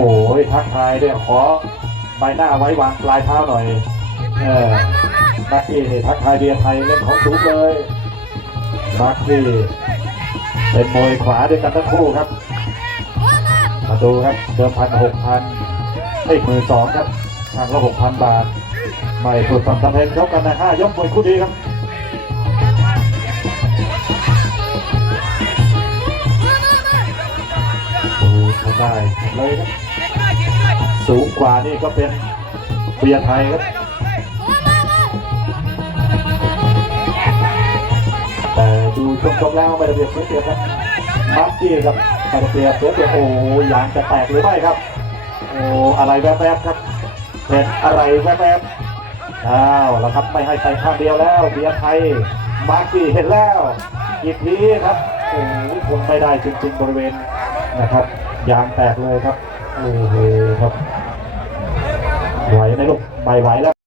อ้ยทักทายด้วยขอใบหน้าไว้วางปลายเท้าหน่อย เออมาร์กี้นี่ทักทายเบียร์ไทยเล่นของสูงเลยมาร์กี้เป็นมวยขวาด้วยกันทั้งคู่ครับ มาดูครับเดิมพันหกพันให้มื่นสองครับทางละหกพันบาทไม่ถูกตัดทำเพนชกกันในห้ายกมวยคู่ดีครับ ดูเขาได้เลยครับสูงกว่านี่ก็เป็นเบียร์ไทยครับแต่ดูชมๆแล้วไม่ได้เปรียบเสียเปรียบครับมาร์กี้ครับไม่ได้เปรียบเสียเปรียบโอ้ยางจะแตกหรือไม่ครับโอ้อะไรแวบๆครับเป็นอะไรแวบๆอ้าวแล้วครับไม่ให้ไปข้างเดียวแล้วเบียร์ไทยมาร์กี้เห็นแล้วอีกทีครับโอ้ยทนไม่ได้จริงๆบริเวณ นะครับ ยางแตกเลยครับโอ้โหครับไหวไหมลูกไม่ไหวแล้ว